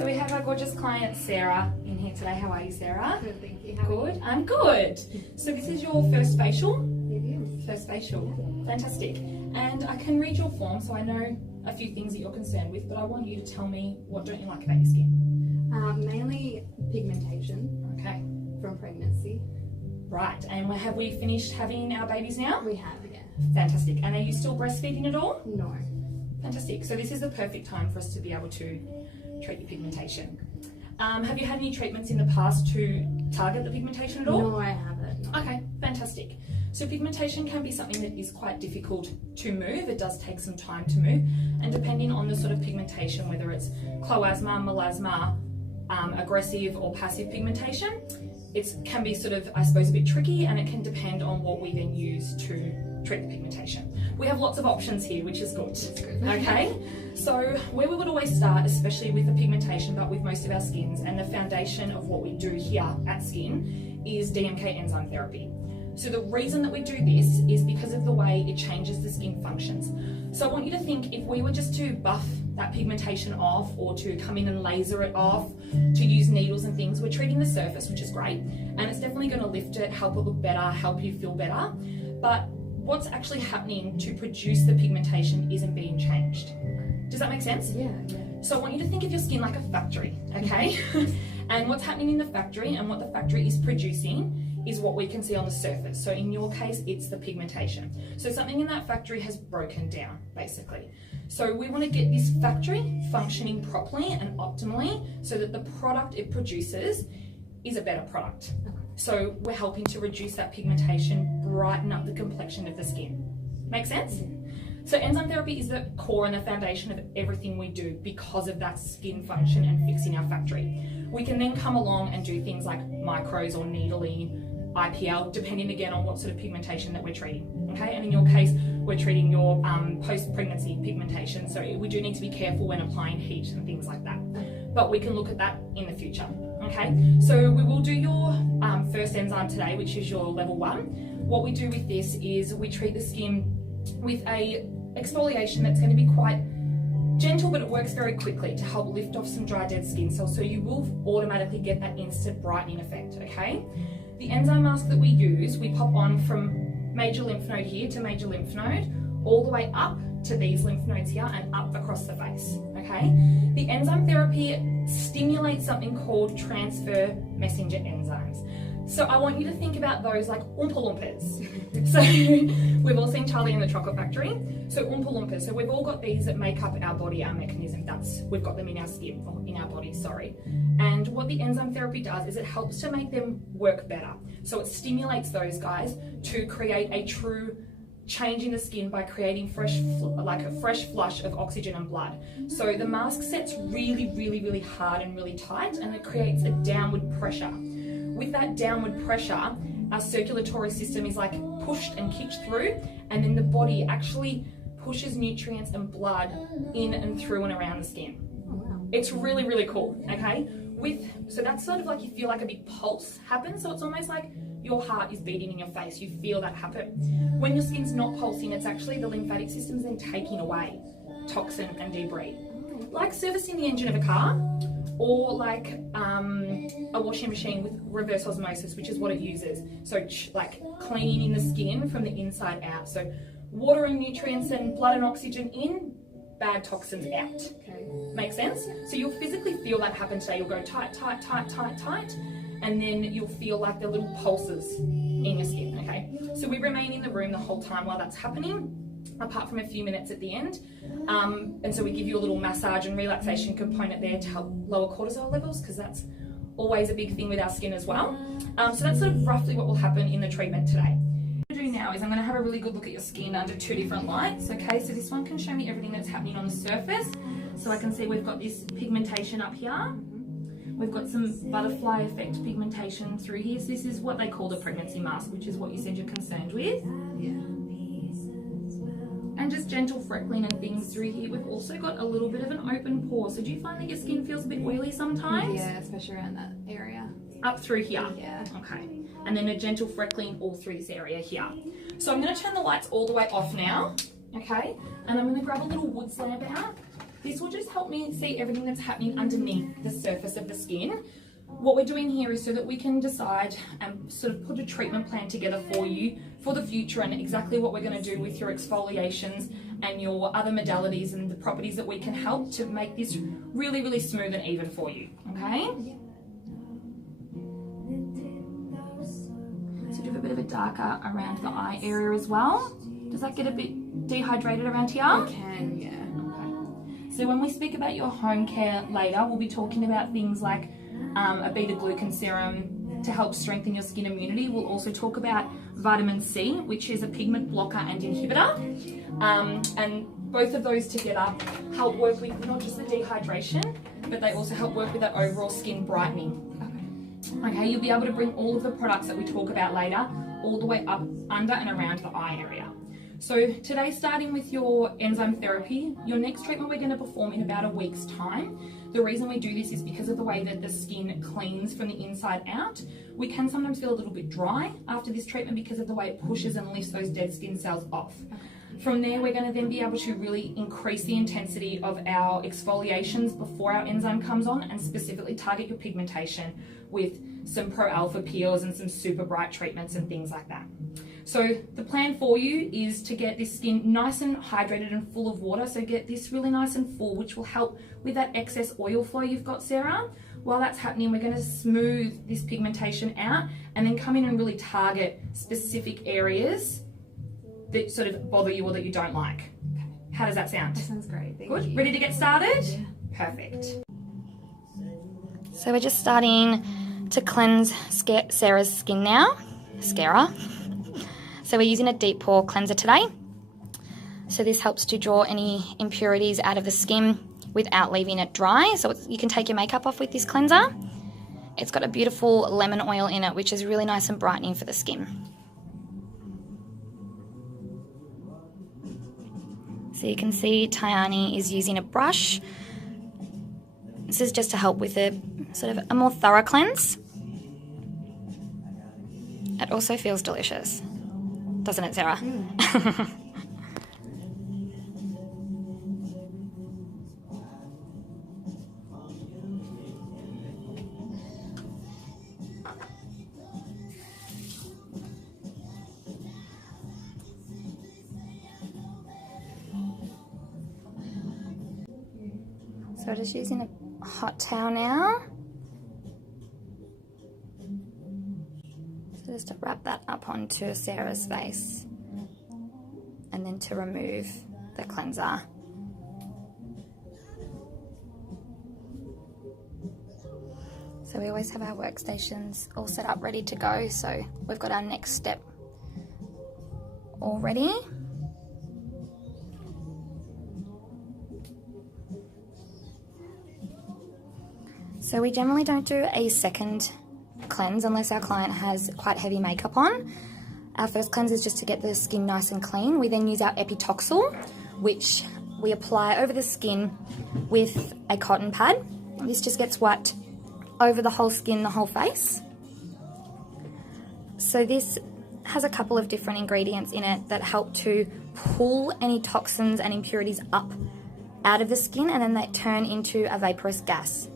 So we have our gorgeous client Sarah in here today. How are you, Sarah? Good, thank you. How are Good. you? I'm good. So this is your first facial? It is. First facial. Fantastic. And I can read your form, so I know a few things that you're concerned with, but I want you to tell me what don't you like about your skin? Mainly pigmentation Okay. from pregnancy. Right. And have we finished having our babies now? We have, yeah. Fantastic. And are you still breastfeeding at all? No. Fantastic. So this is the perfect time for us to be able to treat your pigmentation. Have you had any treatments in the past to target the pigmentation at all? No, I haven't. No. Okay, fantastic. So pigmentation can be something that is quite difficult to move. It does take some time to move, and depending on the sort of pigmentation, whether it's chloasma, melasma, aggressive or passive pigmentation, it can be sort of, I suppose, a bit tricky, and it can depend on what we then use to treat the pigmentation. We have lots of options here, which is good. That's good. Okay, so where we would always start, especially with the pigmentation, but with most of our skins, and the foundation of what we do here at Skin is DMK enzyme therapy. So the reason that we do this is because of the way it changes the skin functions. So I want you to think, if we were just to buff that pigmentation off, or to come in and laser it off, to use needles and things, we're treating the surface, which is great, and it's definitely going to lift it, help it look better, help you feel better. But what's actually happening to produce the pigmentation isn't being changed. Does that make sense? Yeah. So I want you to think of your skin like a factory, okay? And what's happening in the factory and what the factory is producing is what we can see on the surface. So in your case, it's the pigmentation. So something in that factory has broken down, basically. So we want to get this factory functioning properly and optimally so that the product it produces is a better product. So we're helping to reduce that pigmentation, brighten up the complexion of the skin. Make sense? So enzyme therapy is the core and the foundation of everything we do because of that skin function and fixing our factory. We can then come along and do things like micros or needling, IPL, depending again on what sort of pigmentation that we're treating. Okay, and in your case, we're treating your post-pregnancy pigmentation, so we do need to be careful when applying heat and things like that. But we can look at that in the future. Okay, so we will do your first enzyme today, which is your level 1. What we do with this is we treat the skin with a exfoliation that's going to be quite gentle, but it works very quickly to help lift off some dry, dead skin cells, so you will automatically get that instant brightening effect. Okay, the enzyme mask that we use, we pop on from major lymph node here to major lymph node, all the way up to these lymph nodes here and up across the face. Okay, the enzyme therapy stimulates something called transfer messenger enzymes. So I want you to think about those like Oompa Loompas. So we've all seen Charlie and the Chocolate Factory. So Oompa Loompas. So we've all got these that make up our body, our mechanism. We've got them in our skin, or in our body, sorry. And what the enzyme therapy does is it helps to make them work better. So it stimulates those guys to create a true change in the skin by creating a fresh flush of oxygen and blood. So the mask sets really, really, really hard and really tight, and it creates a downward pressure. With that downward pressure, our circulatory system is like pushed and kicked through, and then the body actually pushes nutrients and blood in and through and around the skin. Oh, wow. It's really, really cool, okay? So that's sort of like you feel like a big pulse happen, so it's almost like your heart is beating in your face, you feel that happen. When your skin's not pulsing, it's actually the lymphatic system's then taking away toxin and debris. Like servicing the engine of a car, or like a washing machine with reverse osmosis, which is what it uses. So like cleaning the skin from the inside out. So water and nutrients and blood and oxygen in, bad toxins out. Okay. Make sense? So you'll physically feel that happen today. You'll go tight, tight, tight, tight, tight, and then you'll feel like the little pulses in your skin, okay? So we remain in the room the whole time while that's happening, apart from a few minutes at the end. And so we give you a little massage and relaxation component there to help lower cortisol levels, because that's always a big thing with our skin as well. So that's sort of roughly what will happen in the treatment today. What I'm going to do now is I'm going to have a really good look at your skin under 2 different lights. Okay, so this one can show me everything that's happening on the surface. So I can see we've got this pigmentation up here. We've got some butterfly effect pigmentation through here. So this is what they call the pregnancy mask, which is what you said you're concerned with. Yeah. And just gentle freckling and things through here. We've also got a little bit of an open pore. So do you find that your skin feels a bit oily sometimes? Yeah, especially around that area. Up through here? Yeah. Okay. And then a gentle freckling all through this area here. So I'm going to turn the lights all the way off now. Okay. And I'm going to grab a little woods lamp out. This will just help me see everything that's happening underneath the surface of the skin. What we're doing here is so that we can decide and sort of put a treatment plan together for you for the future, and exactly what we're going to do with your exfoliations and your other modalities and the properties that we can help to make this really, really smooth and even for you, okay? So do a bit of a darker around the eye area as well. Does that get a bit dehydrated around here? It can, yeah. Okay. So when we speak about your home care later, we'll be talking about things like a beta-glucan serum to help strengthen your skin immunity. We'll also talk about vitamin C, which is a pigment blocker and inhibitor. And both of those together help work with not just the dehydration, but they also help work with that overall skin brightening. Okay, you'll be able to bring all of the products that we talk about later all the way up under and around the eye area. So today, starting with your enzyme therapy, your next treatment we're going to perform in about a week's time. The reason we do this is because of the way that the skin cleans from the inside out. We can sometimes feel a little bit dry after this treatment because of the way it pushes and lifts those dead skin cells off. From there, we're going to then be able to really increase the intensity of our exfoliations before our enzyme comes on, and specifically target your pigmentation with some pro-alpha peels and some super bright treatments and things like that. So the plan for you is to get this skin nice and hydrated and full of water. So get this really nice and full, which will help with that excess oil flow you've got, Sarah. While that's happening, we're going to smooth this pigmentation out and then come in and really target specific areas that sort of bother you or that you don't like. Okay. How does that sound? That sounds great. Thank Good. you. Ready to get started? Yeah. Perfect. So we're just starting to cleanse Sarah's skin now. Scara. So we're using a deep pore cleanser today. So this helps to draw any impurities out of the skin without leaving it dry. So you can take your makeup off with this cleanser. It's got a beautiful lemon oil in it, which is really nice and brightening for the skin. So you can see Tayani is using a brush. This is just to help with a sort of a more thorough cleanse. It also feels delicious, doesn't it, Sarah? So just using a hot towel now. So just to wrap that up onto Sarah's face and then to remove the cleanser. So we always have our workstations all set up ready to go. So we've got our next step all ready. So we generally don't do a second cleanse unless our client has quite heavy makeup on. Our first cleanse is just to get the skin nice and clean. We then use our epitoxal, which we apply over the skin with a cotton pad. This just gets wiped over the whole skin, the whole face. So this has a couple of different ingredients in it that help to pull any toxins and impurities up out of the skin, and then they turn into a vaporous gas,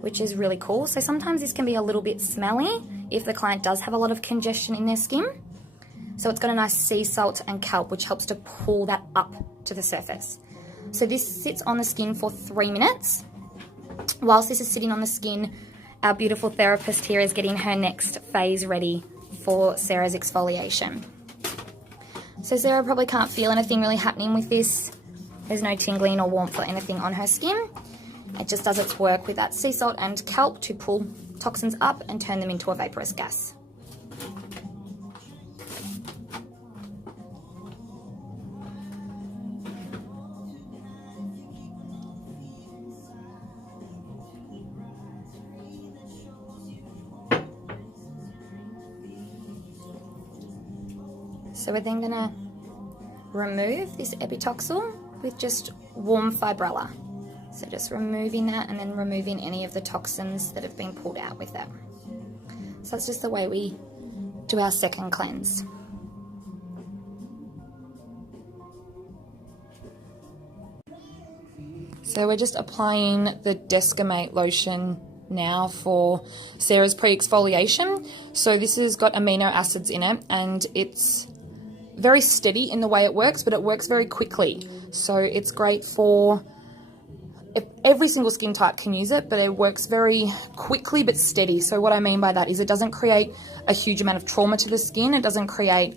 which is really cool. So sometimes this can be a little bit smelly if the client does have a lot of congestion in their skin. So it's got a nice sea salt and kelp, which helps to pull that up to the surface. So this sits on the skin for 3 minutes. Whilst this is sitting on the skin, our beautiful therapist here is getting her next phase ready for Sarah's exfoliation. So Sarah probably can't feel anything really happening with this. There's no tingling or warmth or anything on her skin. It just does its work with that sea salt and kelp to pull toxins up and turn them into a vaporous gas. So we're then going to remove this epitoxal with just warm fibrella. So just removing that and then removing any of the toxins that have been pulled out with it. So that's just the way we do our second cleanse. So we're just applying the Descamate lotion now for Sarah's pre-exfoliation. So this has got amino acids in it, and it's very steady in the way it works, but it works very quickly. So it's great for, if every single skin type can use it, but it works very quickly but steady. So what I mean by that is it doesn't create a huge amount of trauma to the skin. It doesn't create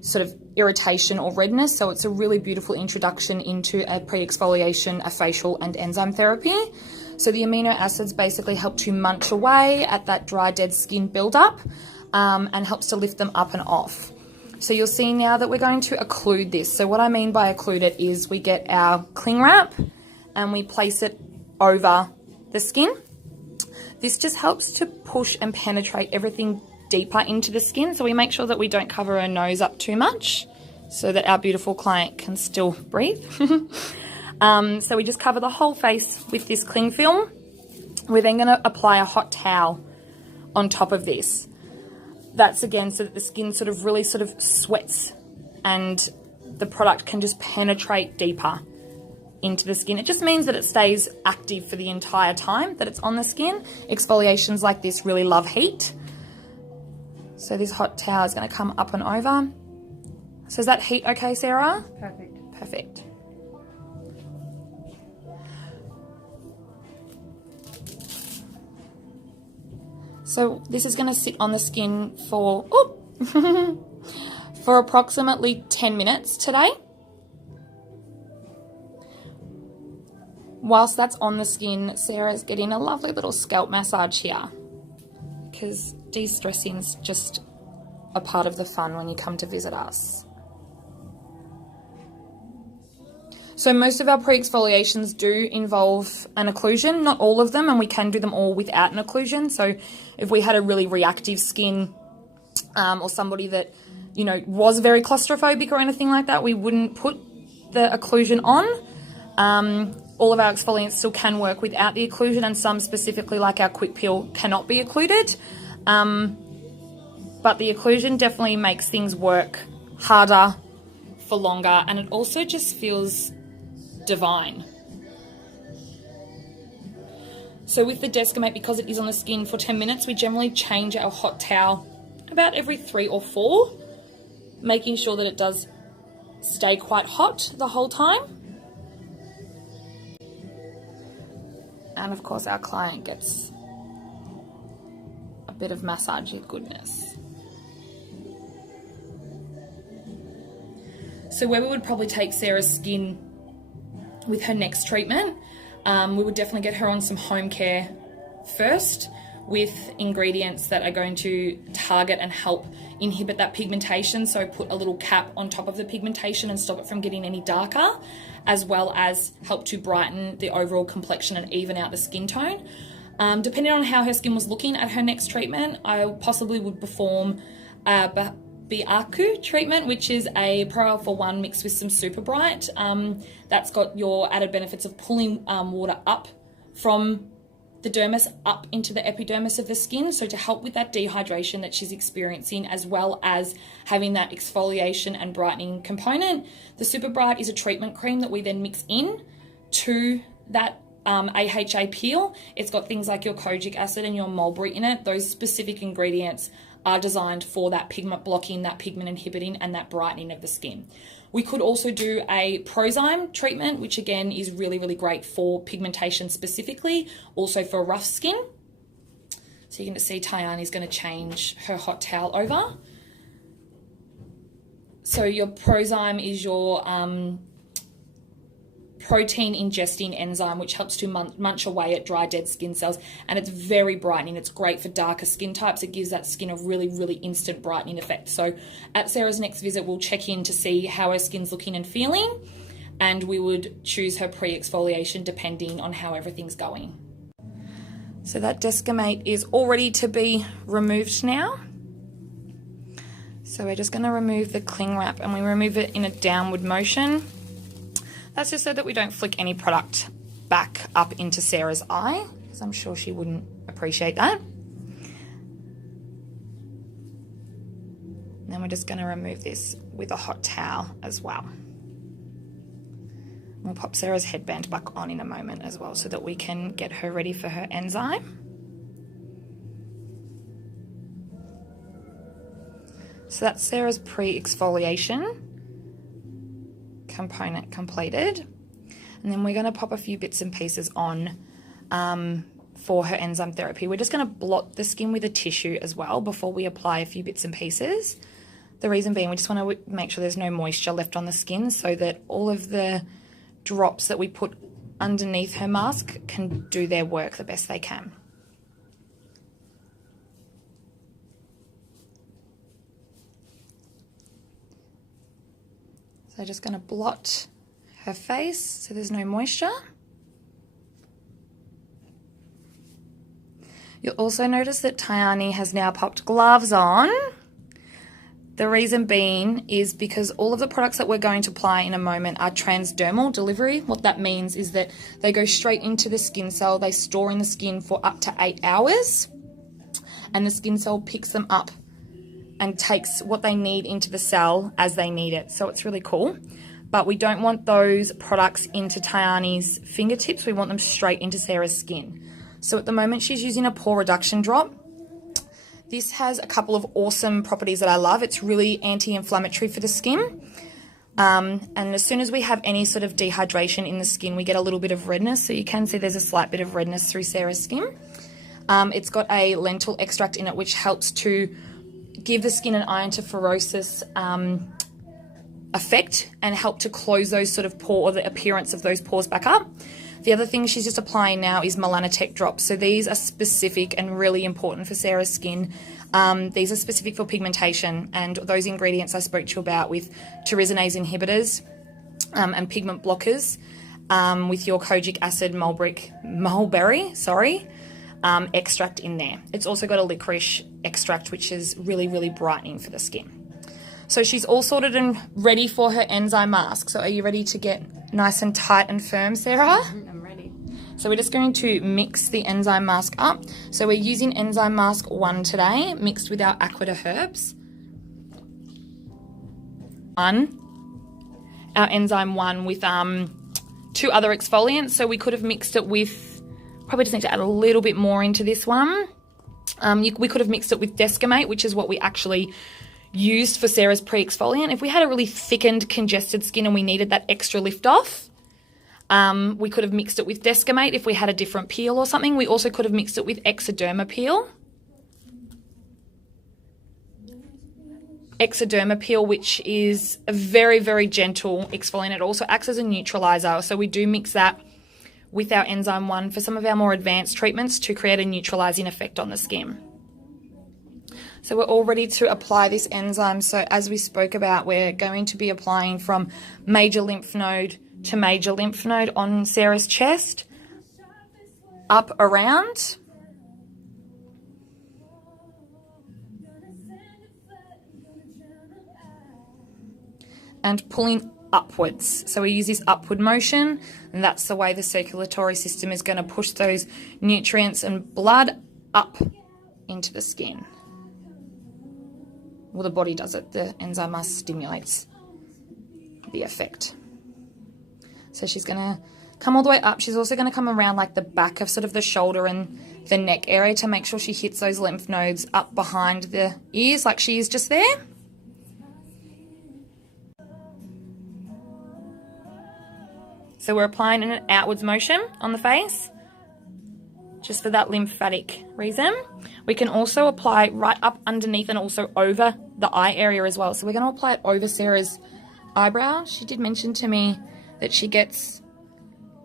sort of irritation or redness. So it's a really beautiful introduction into a pre-exfoliation, a facial and enzyme therapy. So the amino acids basically help to munch away at that dry, dead skin buildup and helps to lift them up and off. So you'll see now that we're going to occlude this. So what I mean by occlude it is we get our cling wrap and we place it over the skin. This just helps to push and penetrate everything deeper into the skin. So we make sure that we don't cover her nose up too much so that our beautiful client can still breathe. So we just cover the whole face with this cling film. We're then going to apply a hot towel on top of this. That's again so that the skin sort of really sort of sweats and the product can just penetrate deeper into the skin. It just means that it stays active for the entire time that it's on the skin. Exfoliations like this really love heat. So this hot towel is going to come up and over. So is that heat okay, Sarah? Perfect. Perfect. So this is going to sit on the skin for, for approximately 10 minutes today. Whilst that's on the skin, Sarah's getting a lovely little scalp massage here, because de-stressing's just a part of the fun when you come to visit us. So most of our pre-exfoliations do involve an occlusion, not all of them, and we can do them all without an occlusion. So if we had a really reactive skin or somebody that, you know, was very claustrophobic or anything like that, we wouldn't put the occlusion on. All of our exfoliants still can work without the occlusion, and some specifically like our quick peel cannot be occluded. But the occlusion definitely makes things work harder for longer, and it also just feels divine. So with the Descamate, because it is on the skin for 10 minutes, we generally change our hot towel about every 3 or 4, making sure that it does stay quite hot the whole time. And of course our client gets a bit of massagey goodness. So where we would probably take Sarah's skin with her next treatment, we would definitely get her on some home care first with ingredients that are going to target and help inhibit that pigmentation. So put a little cap on top of the pigmentation and stop it from getting any darker, as well as help to brighten the overall complexion and even out the skin tone. Depending on how her skin was looking at her next treatment, I possibly would perform Biaku treatment, which is a Pro Alpha 1 mixed with some Super Bright. That's got your added benefits of pulling water up from the dermis up into the epidermis of the skin, so to help with that dehydration that she's experiencing, as well as having that exfoliation and brightening component. The Super Bright is a treatment cream that we then mix in to that AHA peel. It's got things like your kojic acid and your mulberry in it. Those specific ingredients are designed for that pigment blocking, that pigment inhibiting, and that brightening of the skin. We could also do a Prozyme treatment, which again is really, really great for pigmentation specifically, also for rough skin. So you can just see Tayani's going to change her hot towel over. So your Prozyme is your protein ingesting enzyme, which helps to munch away at dry, dead skin cells, and it's very brightening. It's great for darker skin types. It gives that skin a really, really instant brightening effect. So at Sarah's next visit, we'll check in to see how her skin's looking and feeling, and we would choose her pre-exfoliation depending on how everything's going. So that Descamate is all ready to be removed now. So we're just going to remove the cling wrap, and we remove it in a downward motion. That's just so that we don't flick any product back up into Sarah's eye, because I'm sure she wouldn't appreciate that. And then we're just going to remove this with a hot towel as well. We'll pop Sarah's headband back on in a moment as well so that we can get her ready for her enzyme. So that's Sarah's pre-exfoliation component completed. And then we're going to pop a few bits and pieces on for her enzyme therapy. We're just going to blot the skin with a tissue as well before we apply a few bits and pieces. The reason being, we just want to make sure there's no moisture left on the skin so that all of the drops that we put underneath her mask can do their work the best they can. So just going to blot her face so there's no moisture. You'll also notice that Tayani has now popped gloves on. The reason being is because all of the products that we're going to apply in a moment are transdermal delivery. What that means is that they go straight into the skin cell, they store in the skin for up to 8 hours, and the skin cell picks them up and takes what they need into the cell as they need it. So it's really cool. But we don't want those products into Tayani's fingertips. We want them straight into Sarah's skin. So at the moment she's using a pore reduction drop. This has a couple of awesome properties that I love. It's really anti-inflammatory for the skin. And as soon as we have any sort of dehydration in the skin, we get a little bit of redness. So you can see there's a slight bit of redness through Sarah's skin. It's got a lentil extract in it, which helps to give the skin an iontophoresis effect and help to close those sort of pore, or the appearance of those pores back up. The other thing she's just applying now is melanotech drops. So these are specific and really important for Sarah's skin. These are specific for pigmentation, and those ingredients I spoke to you about with tyrosinase inhibitors and pigment blockers with your kojic acid mulberry extract in there. It's also got a licorice extract, which is really, really brightening for the skin. So she's all sorted and ready for her enzyme mask. So are you ready to get nice and tight and firm, Sarah? I'm ready. So we're just going to mix the enzyme mask up. So we're using enzyme mask 1 today, mixed with our Aqua herbs. Our enzyme 1 with 2 other exfoliants. So we could have mixed it with, probably just need to add a little bit more into this one. We could have mixed it with Descamate, which is what we actually used for Sarah's pre-exfoliant. If we had a really thickened, congested skin and we needed that extra lift off, we could have mixed it with Descamate if we had a different peel or something. We also could have mixed it with Ectoderma peel. Ectoderma peel, which is a very, very gentle exfoliant. It also acts as a neutralizer. So we do mix that with our enzyme 1 for some of our more advanced treatments to create a neutralizing effect on the skin. So we're all ready to apply this enzyme. So as we spoke about, we're going to be applying from major lymph node to major lymph node on Sarah's chest, up around, and pulling upwards. So we use this upward motion, and that's the way the circulatory system is going to push those nutrients and blood up into the skin. Well, the body does it. The enzyme mask stimulates the effect. So she's going to come all the way up. She's also going to come around like the back of sort of the shoulder and the neck area to make sure she hits those lymph nodes up behind the ears like she is just there. So we're applying in an outwards motion on the face, just for that lymphatic reason. We can also apply right up underneath and also over the eye area as well. So we're going to apply it over Sarah's eyebrow. She did mention to me that she gets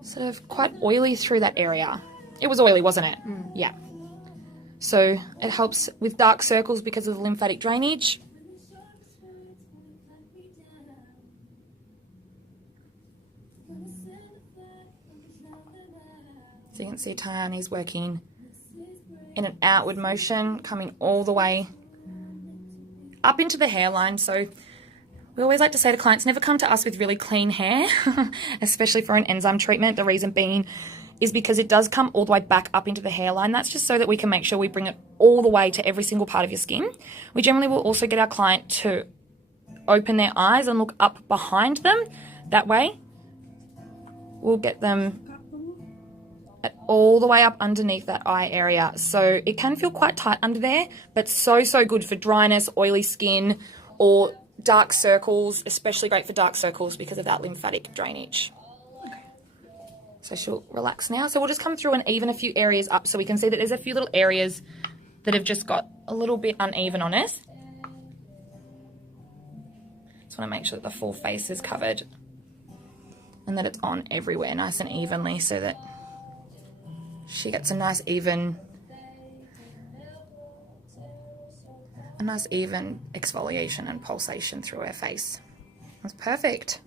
sort of quite oily through that area. It was oily, wasn't it? Yeah. So it helps with dark circles because of the lymphatic drainage. So you can see Tayani's working in an outward motion, coming all the way up into the hairline. So we always like to say to clients, never come to us with really clean hair, especially for an enzyme treatment. The reason being is because it does come all the way back up into the hairline. That's just so that we can make sure we bring it all the way to every single part of your skin. We generally will also get our client to open their eyes and look up behind them. That way we'll get them all the way up underneath that eye area. So it can feel quite tight under there, but so good for dryness, oily skin, or dark circles, especially great for dark circles because of that lymphatic drainage. So she'll relax now. So we'll just come through and even a few areas up so we can see that there's a few little areas that have just got a little bit uneven on us. Just want to make sure that the full face is covered and that it's on everywhere nice and evenly so that she gets a nice even exfoliation and pulsation through her face. That's perfect.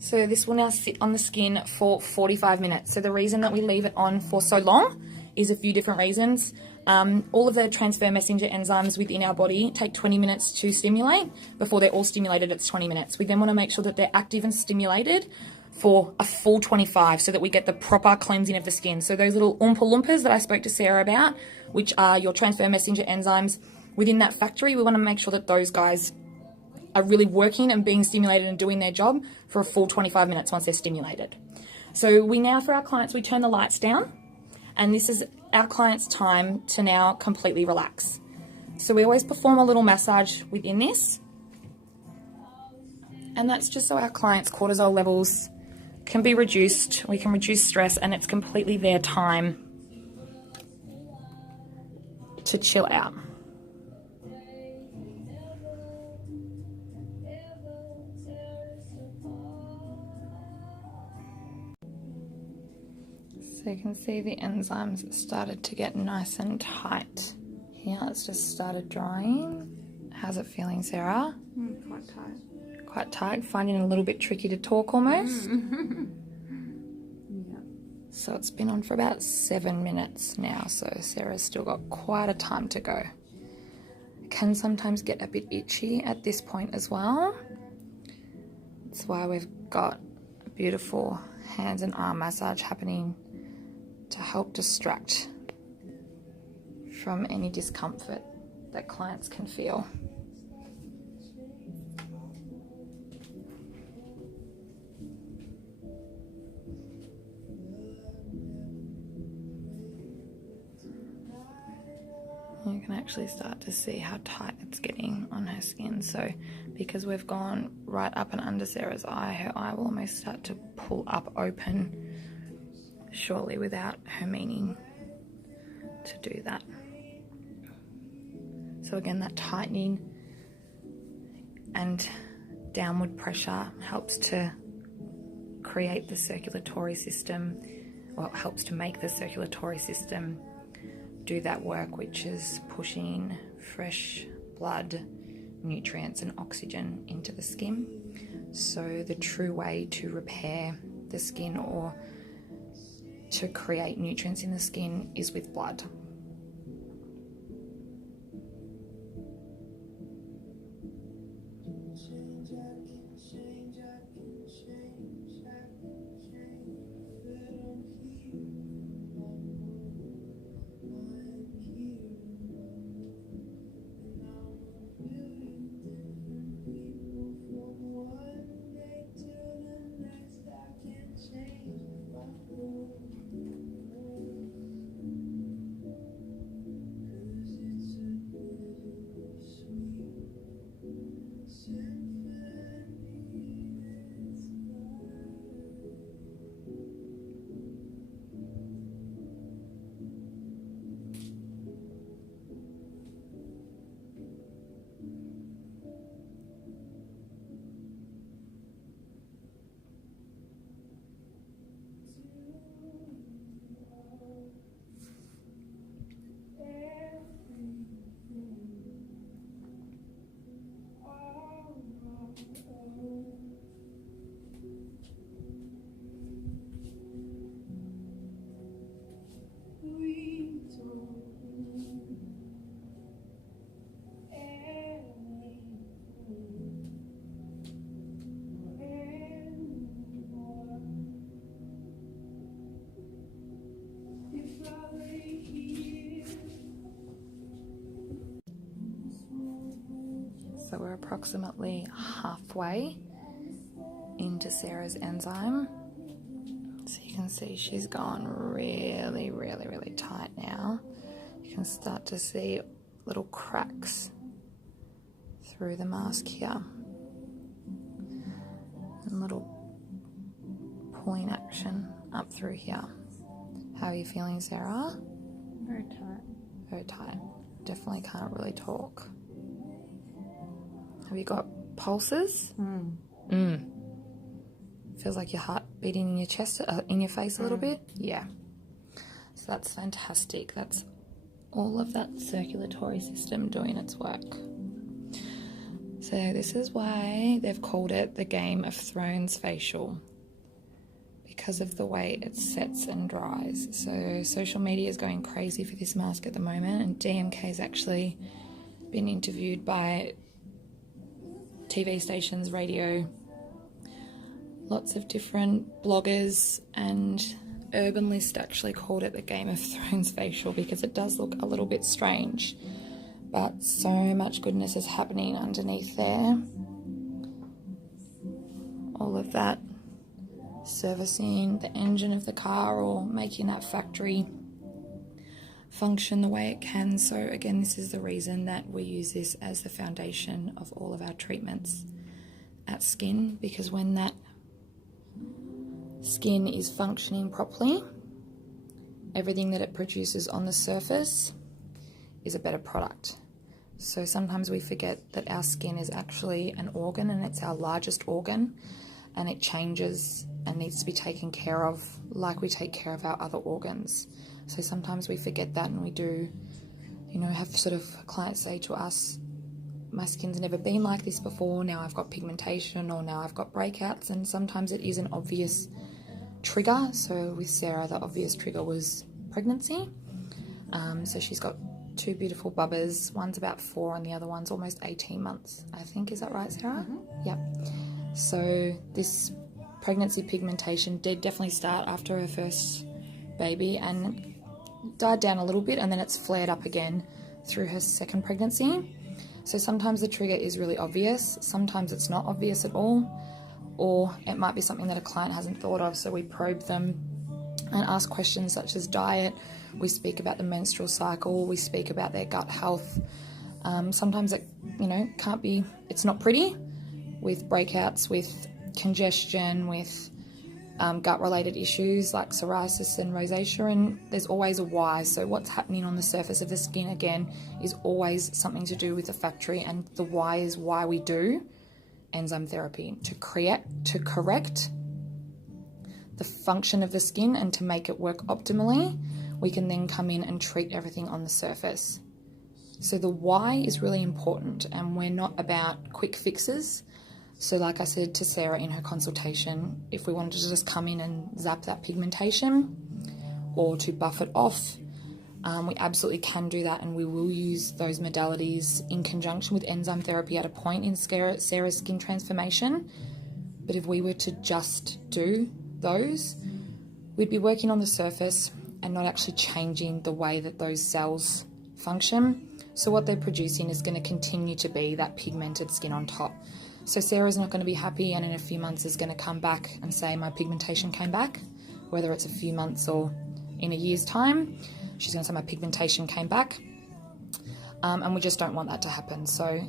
So this will now sit on the skin for 45 minutes. So the reason that we leave it on for so long is a few different reasons. All of the transfer messenger enzymes within our body take 20 minutes to stimulate. Before they're all stimulated, it's 20 minutes. We then want to make sure that they're active and stimulated for a full 25 so that we get the proper cleansing of the skin. So those little Oompa Loompas that I spoke to Sarah about, which are your transfer messenger enzymes within that factory, we want to make sure that those guys are really working and being stimulated and doing their job for a full 25 minutes once they're stimulated. So we now, for our clients, we turn the lights down, and this is our client's time to now completely relax. So we always perform a little massage within this, and that's just so our clients' cortisol levels can be reduced. We can reduce stress, and it's completely their time to chill out. So you can see the enzymes started to get nice and tight. Here it's just started drying. How's it feeling, Sarah? Quite tight. Quite tight, finding it a little bit tricky to talk almost. Yeah. So it's been on for about 7 minutes now, so Sarah's still got quite a time to go. It can sometimes get a bit itchy at this point as well. That's why we've got a beautiful hands and arm massage happening to help distract from any discomfort that clients can feel. You can actually start to see how tight it's getting on her skin. So because we've gone right up and under Sarah's eye, her eye will almost start to pull up open shortly without her meaning to do that. So again, that tightening and downward pressure helps to create the circulatory system, well, it helps to make the circulatory system do that work, which is pushing fresh blood, nutrients and oxygen into the skin. So the true way to repair the skin or to create nutrients in the skin is with blood. So we're approximately halfway into Sarah's enzyme. So you can see she's gone really, really, really tight now. You can start to see little cracks through the mask here. And little pulling action up through here. How are you feeling, Sarah? Very tight. Very tight. Definitely can't really talk. Have you got pulses? Feels like your heart beating in your chest, in your face a little bit? Yeah. So that's fantastic. That's all of that circulatory system doing its work. So this is why they've called it the Game of Thrones facial, because of the way it sets and dries. So social media is going crazy for this mask at the moment, and DMK's actually been interviewed by TV stations, radio, lots of different bloggers, and Urban actually called it the Game of Thrones facial because it does look a little bit strange, but so much goodness is happening underneath there. All of that servicing the engine of the car or making that factory function the way it can. So again, this is the reason that we use this as the foundation of all of our treatments at skin, because when that skin is functioning properly, everything that it produces on the surface is a better product. So sometimes we forget that our skin is actually an organ, and it's our largest organ, and it changes and needs to be taken care of like we take care of our other organs. So sometimes we forget that, and we do, have sort of clients say to us, my skin's never been like this before, now I've got pigmentation, or now I've got breakouts, and sometimes it is an obvious trigger. So with Sarah, the obvious trigger was pregnancy. So she's got two beautiful bubbers. One's about 4 and the other one's almost 18 months, I think. Is that right, Sarah? Yep. So this pregnancy pigmentation did definitely start after her first baby and died down a little bit, and then it's flared up again through her second pregnancy. So sometimes the trigger is really obvious, sometimes it's not obvious at all, or it might be something that a client hasn't thought of. So we probe them and ask questions such as diet. We speak about the menstrual cycle, we speak about their gut health. Sometimes it, can't be, it's not pretty, with breakouts, with congestion, with gut-related issues like psoriasis and rosacea, and there's always a why. So what's happening on the surface of the skin, again, is always something to do with the factory, and the why is why we do enzyme therapy, to correct the function of the skin and to make it work optimally. We can then come in and treat everything on the surface. So the why is really important, and we're not about quick fixes. So like I said to Sarah in her consultation, if we wanted to just come in and zap that pigmentation or to buff it off, we absolutely can do that, and we will use those modalities in conjunction with enzyme therapy at a point in Sarah's skin transformation. But if we were to just do those, we'd be working on the surface and not actually changing the way that those cells function. So what they're producing is going to continue to be that pigmented skin on top. So Sarah's not going to be happy and in a few months is going to come back and say my pigmentation came back, whether it's a few months or in a year's time. She's going to say my pigmentation came back, and we just don't want that to happen. So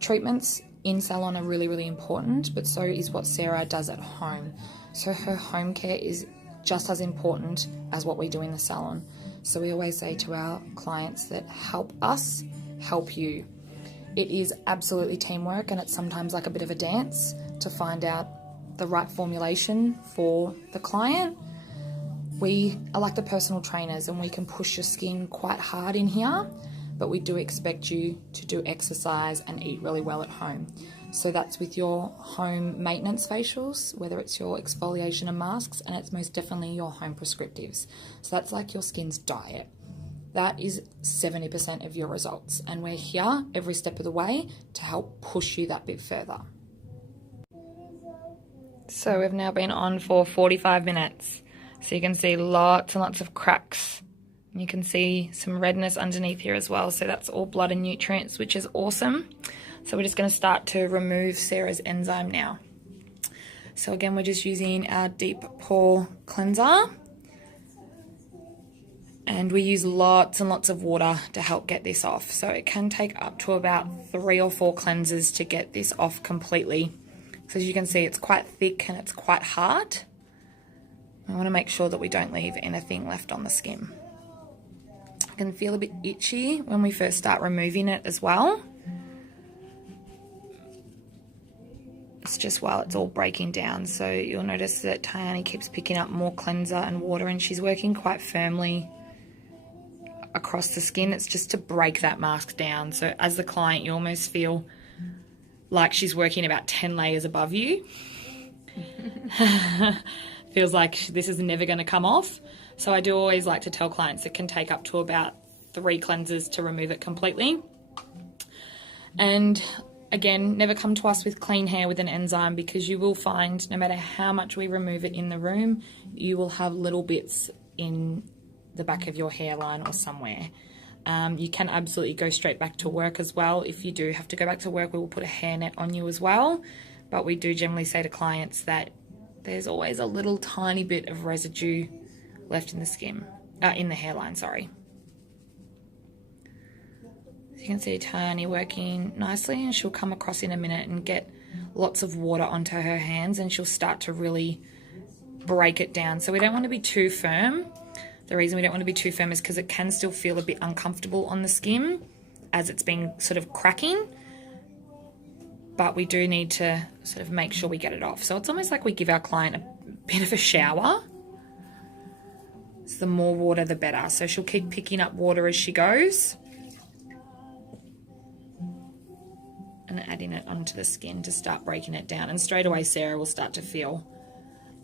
treatments in salon are really, really important, but so is what Sarah does at home. So her home care is just as important as what we do in the salon. So we always say to our clients that help us help you. It is absolutely teamwork, and it's sometimes like a bit of a dance to find out the right formulation for the client. We are like the personal trainers, and we can push your skin quite hard in here, but we do expect you to do exercise and eat really well at home. So that's with your home maintenance facials, whether it's your exfoliation and masks, and it's most definitely your home prescriptives. So that's like your skin's diet. That is 70% of your results, and we're here every step of the way to help push you that bit further. So we've now been on for 45 minutes. So you can see lots and lots of cracks. You can see some redness underneath here as well. So that's all blood and nutrients, which is awesome. So we're just going to start to remove Sarah's enzyme now. So again, we're just using our deep pore cleanser. And we use lots and lots of water to help get this off. So it can take up to about 3 or 4 cleansers to get this off completely. So as you can see, it's quite thick and it's quite hard. I want to make sure that we don't leave anything left on the skin. It can feel a bit itchy when we first start removing it as well. It's just while it's all breaking down. So you'll notice that Tayani keeps picking up more cleanser and water, and she's working quite firmly across the skin. It's just to break that mask down. So as the client, you almost feel like she's working about 10 layers above you. Feels like this is never going to come off. So I do always like to tell clients it can take up to about 3 cleansers to remove it completely. And again, never come to us with clean hair with an enzyme, because you will find no matter how much we remove it in the room, you will have little bits in the back of your hairline or somewhere. You can absolutely go straight back to work as well. If you do have to go back to work, we will put a hairnet on you as well. But we do generally say to clients that there's always a little tiny bit of residue left in the skin, in the hairline, sorry. So you can see Tani working nicely, and she'll come across in a minute and get lots of water onto her hands, and she'll start to really break it down. So we don't want to be too firm. The reason we don't want to be too firm is because it can still feel a bit uncomfortable on the skin as it's been sort of cracking. But we do need to sort of make sure we get it off. So it's almost like we give our client a bit of a shower. So the more water, the better. So she'll keep picking up water as she goes and adding it onto the skin to start breaking it down. And straight away, Sarah will start to feel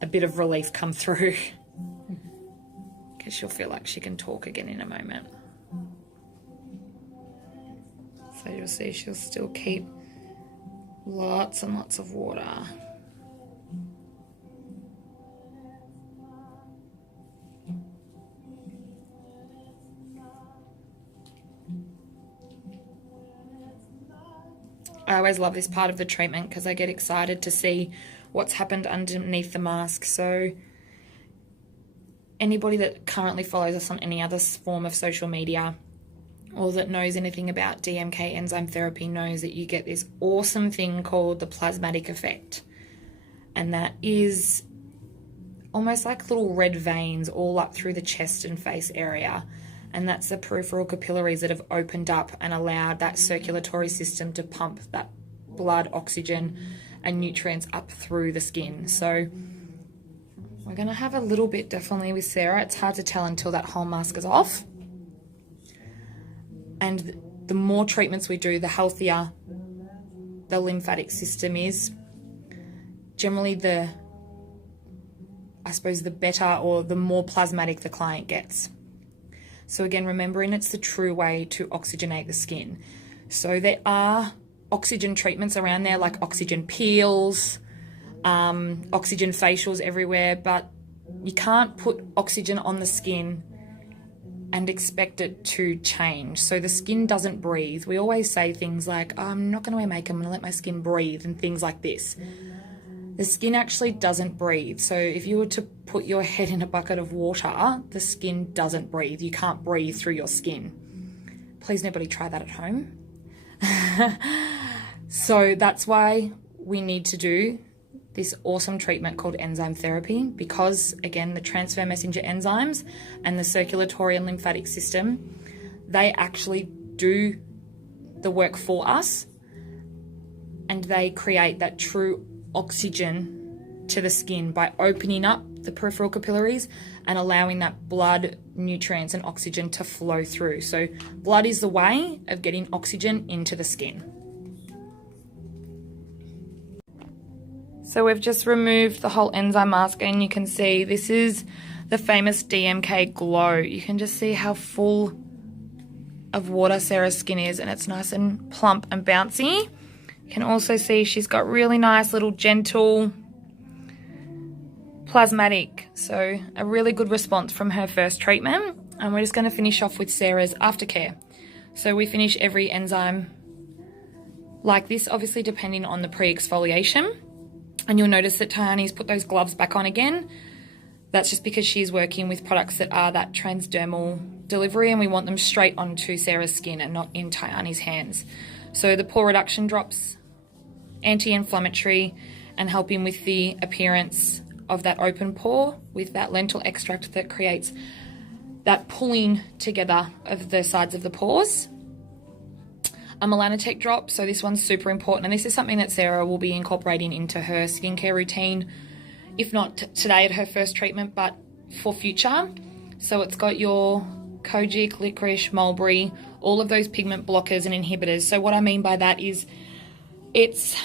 a bit of relief come through, because she'll feel like she can talk again in a moment. So you'll see she'll still keep lots and lots of water. I always love this part of the treatment because I get excited to see what's happened underneath the mask. So anybody that currently follows us on any other form of social media or that knows anything about DMK enzyme therapy knows that you get this awesome thing called the plasmatic effect. And that is almost like little red veins all up through the chest and face area. And that's the peripheral capillaries that have opened up and allowed that circulatory system to pump that blood, oxygen, and nutrients up through the skin. So we're going to have a little bit definitely with Sarah. It's hard to tell until that whole mask is off. And the more treatments we do, the healthier the lymphatic system is. Generally, the better or the more plasmatic the client gets. So again, remembering it's the true way to oxygenate the skin. So there are oxygen treatments around there, like oxygen peels, oxygen facials everywhere, but you can't put oxygen on the skin and expect it to change. So the skin doesn't breathe. We always say things like, oh, I'm not going to wear makeup, I'm going to let my skin breathe, and things like this. The skin actually doesn't breathe. So if you were to put your head in a bucket of water, the skin doesn't breathe. You can't breathe through your skin. Please nobody try that at home. So that's why we need to do this awesome treatment called enzyme therapy, because again, the transfer messenger enzymes and the circulatory and lymphatic system, they actually do the work for us, and they create that true oxygen to the skin by opening up the peripheral capillaries and allowing that blood, nutrients and oxygen to flow through. So blood is the way of getting oxygen into the skin. So we've just removed the whole enzyme mask, and you can see this is the famous DMK glow. You can just see how full of water Sarah's skin is, and it's nice and plump and bouncy. You can also see she's got really nice little gentle plasmatic. So a really good response from her first treatment. And we're just going to finish off with Sarah's aftercare. So we finish every enzyme like this, obviously depending on the pre-exfoliation. And you'll notice that Tayani's put those gloves back on again. That's just because she's working with products that are that transdermal delivery, and we want them straight onto Sarah's skin and not in Tayani's hands. So the pore reduction drops, anti-inflammatory, and helping with the appearance of that open pore with that lentil extract that creates that pulling together of the sides of the pores. A Melanotech drop, so this one's super important, and this is something that Sarah will be incorporating into her skincare routine, if not today at her first treatment, but for future. So it's got your kojic, licorice, mulberry, all of those pigment blockers and inhibitors. So what I mean by that is it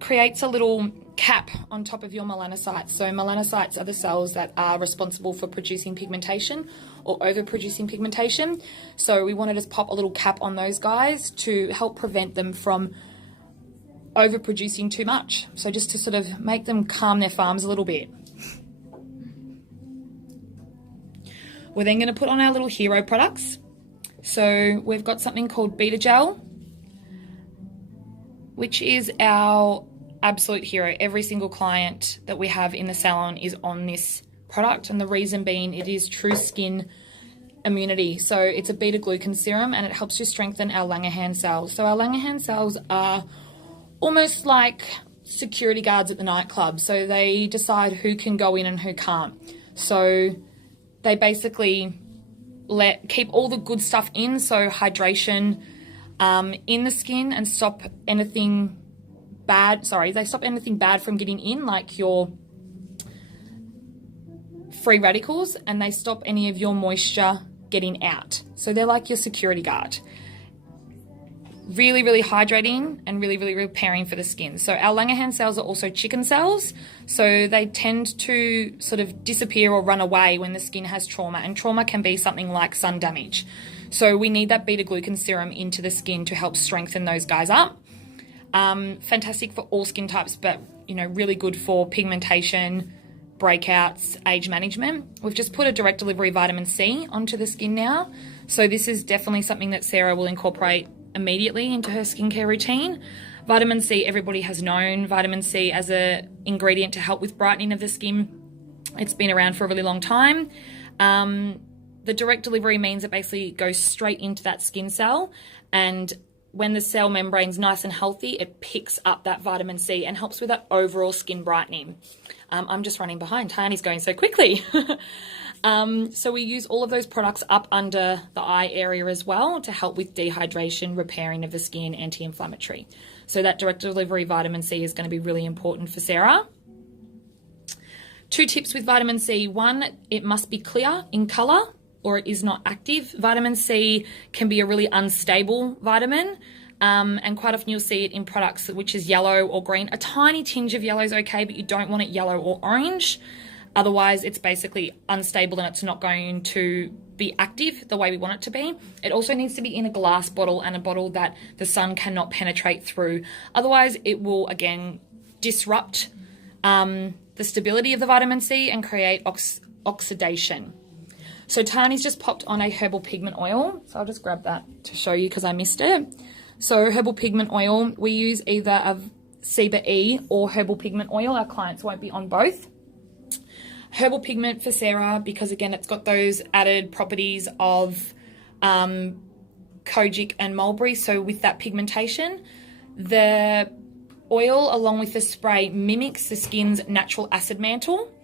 creates a little cap on top of your melanocytes. So melanocytes are the cells that are responsible for producing pigmentation or overproducing pigmentation. So we want to just pop a little cap on those guys to help prevent them from overproducing too much. So just to sort of make them calm their farms a little bit. We're then going to put on our little hero products. So we've got something called Beta Gel, which is our absolute hero. Every single client that we have in the salon is on this product, and the reason being it is true skin immunity. So it's a beta glucan serum, and it helps to strengthen our Langerhans cells. So our Langerhans cells are almost like security guards at the nightclub. So they decide who can go in and who can't. So they basically keep all the good stuff in, so hydration in the skin, and stop anything bad. They stop anything bad from getting in, like your free radicals, and they stop any of your moisture getting out. So they're like your security guard. Really, really hydrating and really, really repairing for the skin. So our Langerhans cells are also chicken cells. So they tend to sort of disappear or run away when the skin has trauma, and trauma can be something like sun damage. So we need that beta glucan serum into the skin to help strengthen those guys up. Fantastic for all skin types, but really good for pigmentation, breakouts, age management. We've just put a direct delivery vitamin C onto the skin now. So this is definitely something that Sarah will incorporate immediately into her skincare routine. Vitamin C, everybody has known vitamin C as an ingredient to help with brightening of the skin. It's been around for a really long time. The direct delivery means it basically goes straight into that skin cell, and when the cell membrane's nice and healthy, it picks up that vitamin C and helps with that overall skin brightening. I'm just running behind. Tayani's going so quickly. So we use all of those products up under the eye area as well to help with dehydration, repairing of the skin, anti-inflammatory. So that direct delivery vitamin C is going to be really important for Sarah. 2 tips with vitamin C. 1, it must be clear in colour or it is not active. Vitamin C can be a really unstable vitamin, and quite often you'll see it in products which is yellow or green. A tiny tinge of yellow is okay, but you don't want it yellow or orange. Otherwise, it's basically unstable and it's not going to be active the way we want it to be. It also needs to be in a glass bottle, and a bottle that the sun cannot penetrate through. Otherwise, it will, again, disrupt the stability of the vitamin C and create oxidation. So Tani's just popped on a herbal pigment oil. So I'll just grab that to show you because I missed it. So herbal pigment oil, we use either a Ciba E or herbal pigment oil. Our clients won't be on both. Herbal pigment for Sarah, because again, it's got those added properties of kojic and mulberry. So with that pigmentation, the oil along with the spray mimics the skin's natural acid mantle,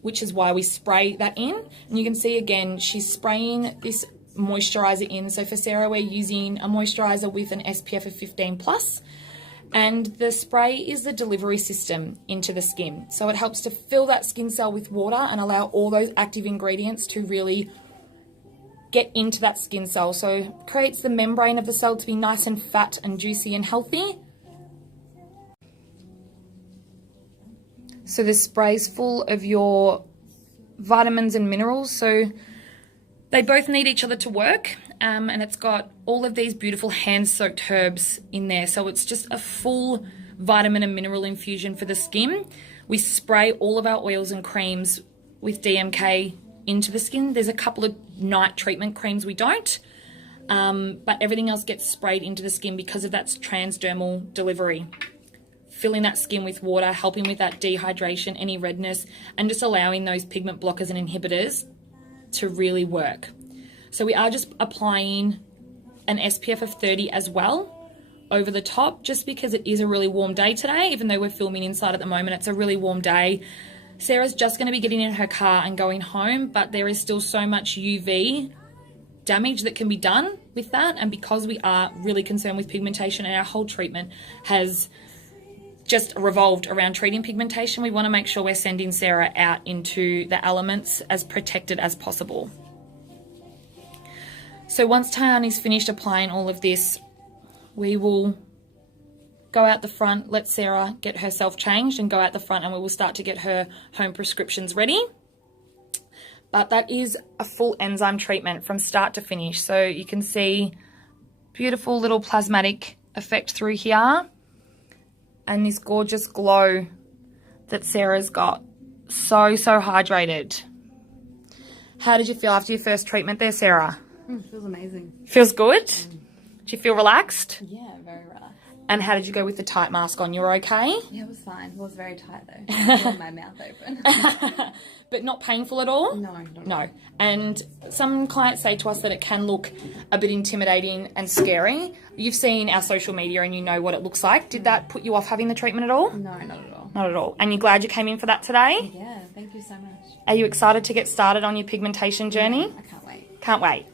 which is why we spray that in. And you can see again, she's spraying this moisturizer in. So for Sarah, we're using a moisturizer with an SPF of 15+. And the spray is the delivery system into the skin. So it helps to fill that skin cell with water and allow all those active ingredients to really get into that skin cell. So it creates the membrane of the cell to be nice and fat and juicy and healthy. So the spray's full of your vitamins and minerals. So they both need each other to work. And it's got all of these beautiful hand-soaked herbs in there. So it's just a full vitamin and mineral infusion for the skin. We spray all of our oils and creams with DMK into the skin. There's a couple of night treatment creams we don't, but everything else gets sprayed into the skin because of that transdermal delivery. filling that skin with water, helping with that dehydration, any redness, and just allowing those pigment blockers and inhibitors to really work. So we are just applying an SPF of 30 as well over the top, just because it is a really warm day today. Even though we're filming inside at the moment, it's a really warm day. Sarah's just going to be getting in her car and going home, but there is still so much UV damage that can be done with that. And because we are really concerned with pigmentation and our whole treatment has just revolved around treating pigmentation, we want to make sure we're sending Sarah out into the elements as protected as possible. So once Tyani's finished applying all of this, we will go out the front, let Sarah get herself changed and go out the front, and we will start to get her home prescriptions ready. But that is a full enzyme treatment from start to finish. So you can see beautiful little plasmatic effect through here and this gorgeous glow that Sarah's got. So hydrated. How did you feel after your first treatment there, Sarah? Feels amazing. Feels good? Do you feel relaxed? Yeah, very relaxed. And how did you go with the tight mask on? You were okay? Yeah, it was fine. It was very tight though. I had my mouth open. But not painful at all? No, not at all. No. And some clients say to us that it can look a bit intimidating and scary. You've seen our social media and you know what it looks like. Did that put you off having the treatment at all? No, not at all. Not at all. And you're glad you came in for that today? Yeah, thank you so much. Are you excited to get started on your pigmentation journey? I can't wait. Can't wait.